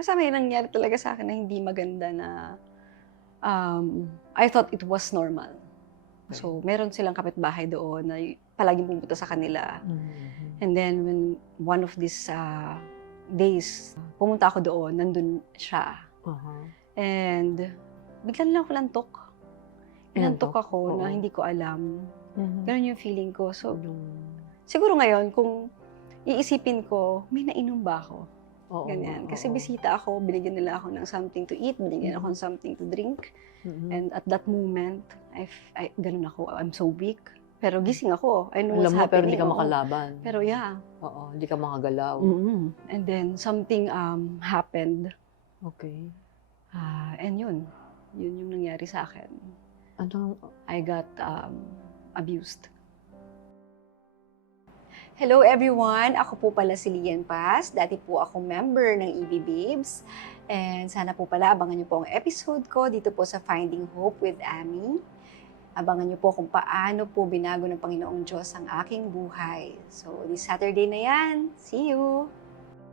basta may nangyari talaga sa akin na hindi maganda na I thought it was normal. So, meron silang kapitbahay doon na palaging pumunta sa kanila. And then, when one of these days, pumunta ako doon, nandun siya. And biglang lang ako lantok. Inantok ako na hindi ko alam. Ganun yung feeling ko. So, siguro ngayon, kung iisipin ko, may nainom ba ako? Ganyan. Kasi bisita ako, binigyan nila ako ng something to eat, binigyan ako ng something to drink. And at that moment, ganun ako, I'm so weak. Pero gising ako. I know what's happening. Pero hindi ka makalaban. Pero yeah. Oo, hindi ka makagalaw. And then something happened. Okay. And yun yung nangyari sa akin. I got abused. Hello everyone! Ako po pala si Lian Paz. Dati po ako member ng EB Babes. And sana po pala abangan niyo po ang episode ko dito po sa Finding Hope with Amy. Abangan niyo po kung paano po binago ng Panginoong Diyos ang aking buhay. So, this Saturday na yan. See you!